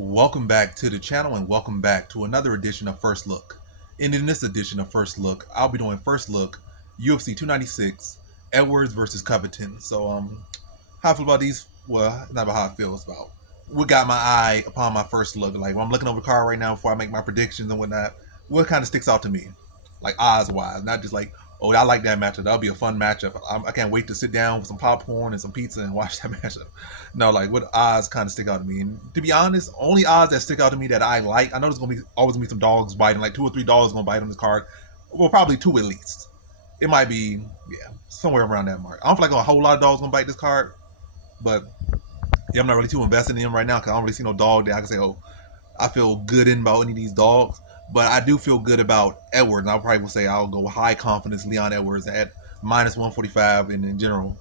Welcome back to the channel and welcome back to another edition of First Look. And in this edition of First Look, I'll be doing First Look UFC 296 Edwards versus Covington. How I feel about these? Well, not about how I feel, it's about what got my eye upon my first look. Like when I'm looking over the card right now before I make my predictions and whatnot, what kind of sticks out to me? Like odds wise, not just like, oh, I like that matchup. That'll be a fun matchup. I can't wait to sit down with some popcorn and some pizza and watch that matchup. No, like what odds kind of stick out to me. And to be honest, only odds that stick out to me that I like, I know there's gonna be always gonna be some dogs biting, like 2 or 3 dogs gonna bite on this card. Well, probably two at least. It might be, yeah, somewhere around that mark. I don't feel like a whole lot of dogs gonna bite this card, but yeah, I'm not really too invested in them right now because I don't really see no dog that I can say, oh, I feel good in about any of these dogs. But I do feel good about Edwards, and I probably will say I'll go high confidence Leon Edwards at minus 145. And in general,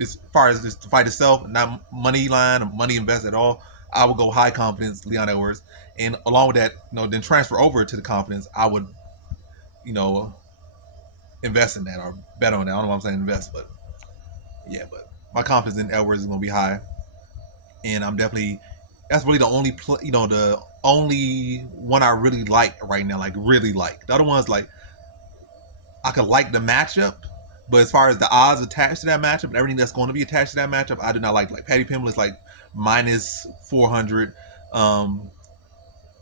as far as just the fight itself, not money line or money invested at all, I would go high confidence Leon Edwards. And along with that, then transfer over to the confidence, I would, you know, invest in that or bet on that. I don't know what I'm saying invest, but yeah, but my confidence in Edwards is going to be high. And I'm definitely that's really the only the only one I really like right now, like really like. The other ones like I could like the matchup, but as far as the odds attached to that matchup and everything that's going to be attached to that matchup, I do not like. Like Patty Pimble is like minus 400.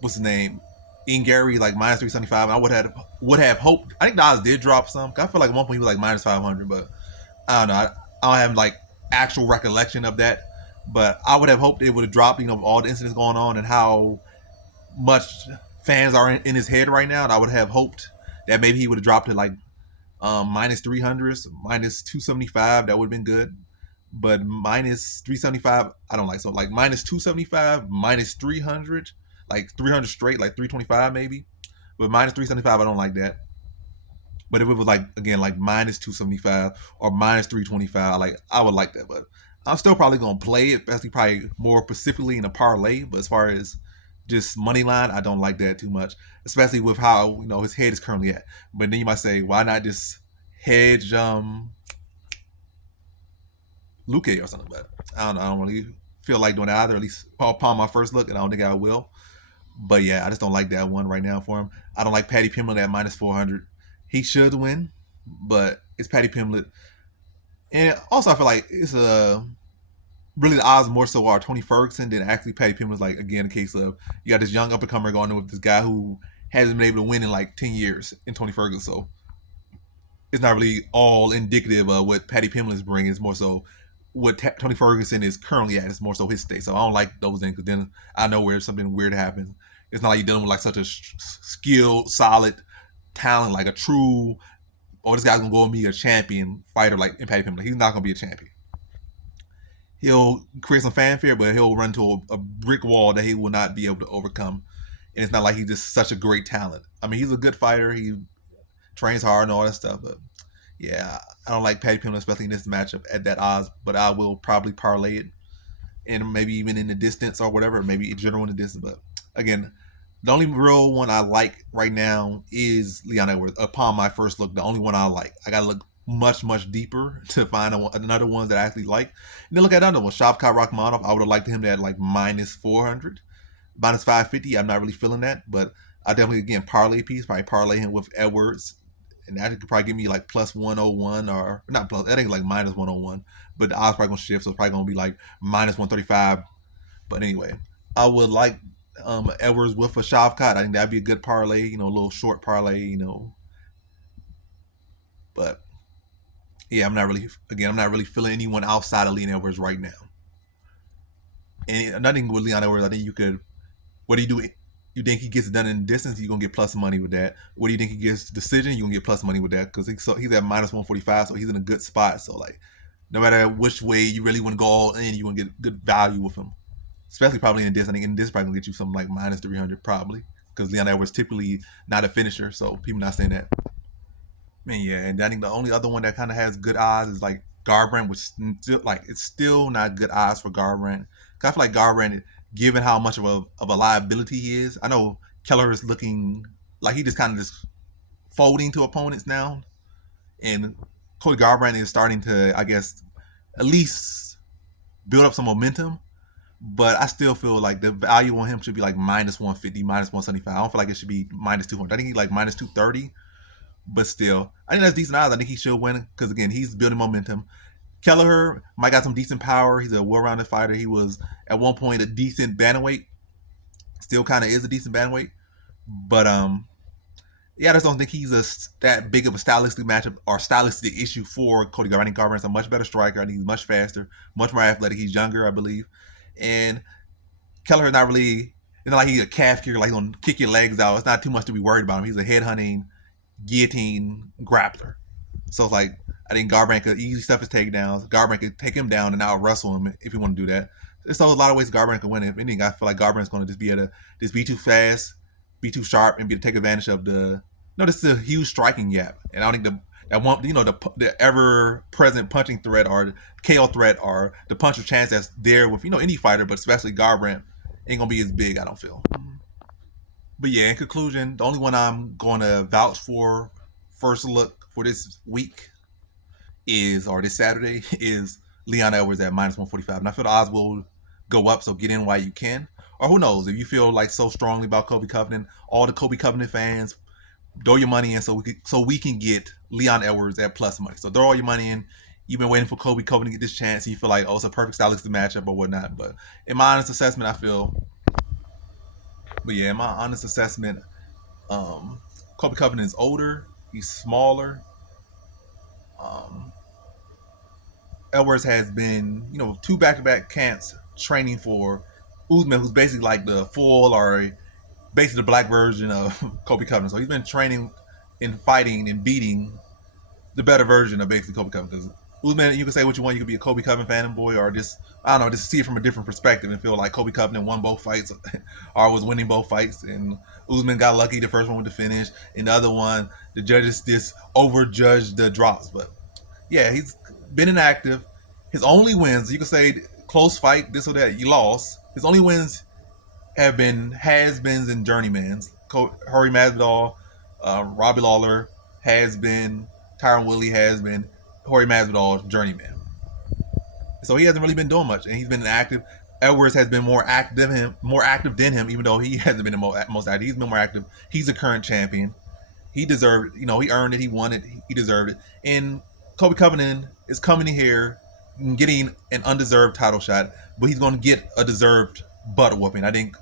What's his name? Ian Gary like minus 375. I would have hoped. I think the odds did drop some. I feel like at one point he was like minus 500, but I don't know. I don't have like actual recollection of that. But I would have hoped it would have dropped, all the incidents going on and how much fans are in his head right now. And I would have hoped that maybe he would have dropped it like minus 300s, minus 275. That would have been good. But minus 375, I don't like. So like minus 275, minus 300, like 300 straight, like 325 maybe. But minus 375, I don't like that. But if it was like again like minus 275 or minus 325, like I would like that. But I'm still probably gonna play it, especially probably more specifically in a parlay. But as far as just money line, I don't like that too much, especially with how his head is currently at. But then you might say, why not just hedge Luke or something? But I don't know. I don't really feel like doing that either. At least upon my first look, and I don't think I will. But yeah, I just don't like that one right now for him. I don't like Patty Pimblett at minus 400. He should win, but it's Patty Pimblett. And also, I feel like it's really the odds more so are Tony Ferguson than actually Patty Pimblett. Like again, the case of you got this young up and comer going in with this guy who hasn't been able to win in like 10 years in Tony Ferguson. So it's not really all indicative of what Patty Pimblett is bringing. It's more so what Tony Ferguson is currently at. It's more so his state. So I don't like those things because then I know where something weird happens. It's not like you're dealing with like such a skilled, solid talent, like a true, oh, this guy's gonna go and be a champion fighter like in Patty Pimblett. He's not gonna be a champion. He'll create some fanfare, but he'll run to a brick wall that he will not be able to overcome. And it's not like he's just such a great talent. I mean, he's a good fighter. He trains hard and all that stuff, but yeah, I don't like Patty Pimblett, especially in this matchup at that odds. But I will probably parlay it, and maybe even in the distance or whatever, maybe in general in the distance. But again, the only real one I like right now is Leon Edwards. Upon my first look, the only one I like. I gotta look much deeper to find another one that I actually like. And then look at another one, Shavkat Rakhmonov. I would have liked him at like minus 400, minus 550. I'm not really feeling that, but I definitely again parlay piece, probably parlay him with Edwards, and that could probably give me like plus 101 or not plus. I think like minus 101, but the odds probably gonna shift, so it's probably gonna be like minus 135. But anyway, I would like Edwards with a Shavkat. I think that'd be a good parlay, a little short parlay. But yeah, I'm not really feeling anyone outside of Leon Edwards right now. And nothing with Leon Edwards, I think you could. What do you do? You think he gets it done in distance? You're gonna get plus money with that. What do you think he gets decision? You're gonna get plus money with that because he's at minus 145, so he's in a good spot. So like, no matter which way you really want to go all in, you want to get good value with him. Especially probably in this. I think in this probably gonna get you something like minus 300 probably because Leon Edwards typically not a finisher, so people not saying that. Man, yeah, and I think the only other one that kind of has good odds is like Garbrandt, which still like it's still not good odds for Garbrandt. I feel like Garbrandt, given how much of a liability he is, I know Keller is looking like he just kind of just folding to opponents now, and Cody Garbrandt is starting to, I guess, at least build up some momentum. but I still feel like the value on him should be like minus 150, minus 175. I don't feel like it should be minus 200. I think he's like minus 230, but still, I think that's decent odds. I think he should win because again, he's building momentum. Kelleher might got some decent power. He's a well-rounded fighter. He was at one point a decent bantamweight. Still kind of is a decent bantamweight, but yeah, I just don't think he's that big of a stylistic matchup or stylistic issue for Cody Garbrandt. I think Garbrandt's a much better striker. I think he's much faster, much more athletic. He's younger, I believe, and Kelleher's not really. It's not like he's a calf kicker, like he's gonna kick your legs out. It's not too much to be worried about him. He's a head hunting, guillotine grappler. So it's like I think Garbrandt could easily stuff his takedowns. Garbrandt could take him down and out wrestle him if you want to do that. There's a lot of ways Garbrandt could win. If anything, I feel like Garbrandt's going to just be able to just be too fast, be too sharp, and be able to take advantage of this is a huge striking gap. And I don't think the ever present punching threat or the KO threat or the punch of chance that's there with any fighter, but especially Garbrandt ain't gonna be as big. I don't feel. But yeah, in conclusion, the only one I'm going to vouch for first look for this week or this Saturday is Leon Edwards at minus 145. And I feel the odds will go up, so get in while you can. Or who knows, if you feel like so strongly about Colby Covington, all the Colby Covington fans, throw your money in so we can get Leon Edwards at plus money. So throw all your money in. You've been waiting for Colby Covington to get this chance, and you feel like, oh, it's a perfect stylistic matchup or whatnot. But in my honest assessment, Colby Covington is older. He's smaller. Um, Edwards has been, two back-to-back camps training for Usman, who's basically like the full or basically the black version of Colby Covington. So he's been training and fighting and beating the better version of basically Colby Covington. Because Usman, you can say what you want. You could be a Colby Covington fanboy or just, I don't know, just see it from a different perspective and feel like Colby Covington won both fights or was winning both fights. And Usman got lucky the first one with the finish. And the other one, the judges just overjudged the drops. But yeah, he's been inactive. His only wins, you could say close fight, this or that, you lost. His only wins have been has-beens and journeymans. Hurry Masvidal, Robbie Lawler has been, Tyron Woodley has been, Jorge Masvidal journeyman. So he hasn't really been doing much, and he's been inactive. Edwards has been more active than him, even though he hasn't been the most active. He's been more active. He's the current champion. He deserved it. He earned it. He won it. He deserved it. And Colby Covington is coming in here and getting an undeserved title shot, but he's going to get a deserved butt whooping. I think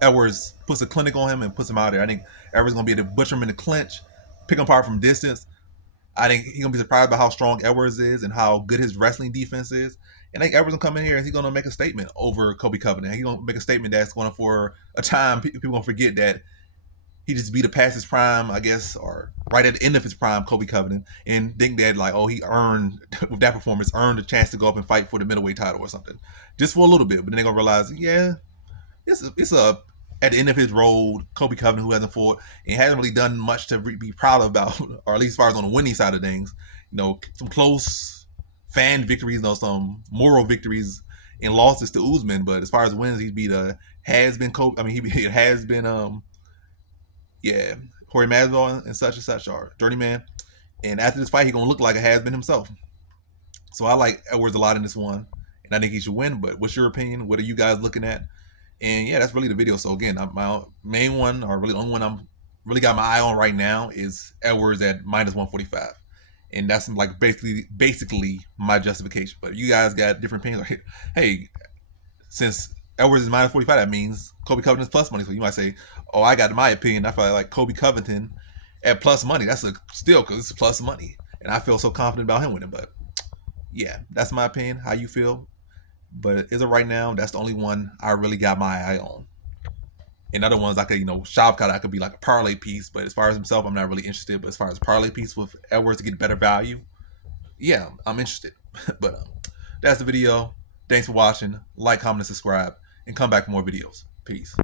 Edwards puts a clinic on him and puts him out there. I think Edwards is going to be able to butcher him in the clinch, pick him apart from distance. I think he's going to be surprised by how strong Edwards is and how good his wrestling defense is. And I think Edwards will come in here and he's going to make a statement over Colby Covington. He's going to make a statement that's going to, for a time, people going to forget that he just beat a past his prime, I guess, or right at the end of his prime, Colby Covington, and think that, like, oh, he earned, with that performance, earned a chance to go up and fight for the middleweight title or something. Just for a little bit. But then they're going to realize, yeah, it's a at the end of his road, Colby Covington, who hasn't fought and hasn't really done much to be proud about, or at least as far as on the winning side of things. Some close fan victories, some moral victories and losses to Usman. But as far as wins, he beat has-been Kobe. I mean, he has been Jorge Masvidal and such, or journeyman. And after this fight, he's gonna look like a has-been himself. So I like Edwards a lot in this one, and I think he should win. But what's your opinion? What are you guys looking at? And yeah, that's really the video. So again, my main one, or really the only one I'm really got my eye on right now, is Edwards at minus 145, and that's like basically my justification. But if you guys got different opinions, like, hey, since Edwards is minus 45, that means Colby Covington is plus money. So you might say, oh, I got my opinion. I feel like Colby Covington at plus money. That's still because it's plus money, and I feel so confident about him winning. But yeah, that's my opinion. How you feel? But as of right now, that's the only one I really got my eye on. And other ones I could, Shavkat, I could be like a parlay piece. But as far as himself, I'm not really interested. But as far as parlay piece with Edwards to get better value, yeah, I'm interested. But that's the video. Thanks for watching. Like, comment, and subscribe. And come back for more videos. Peace.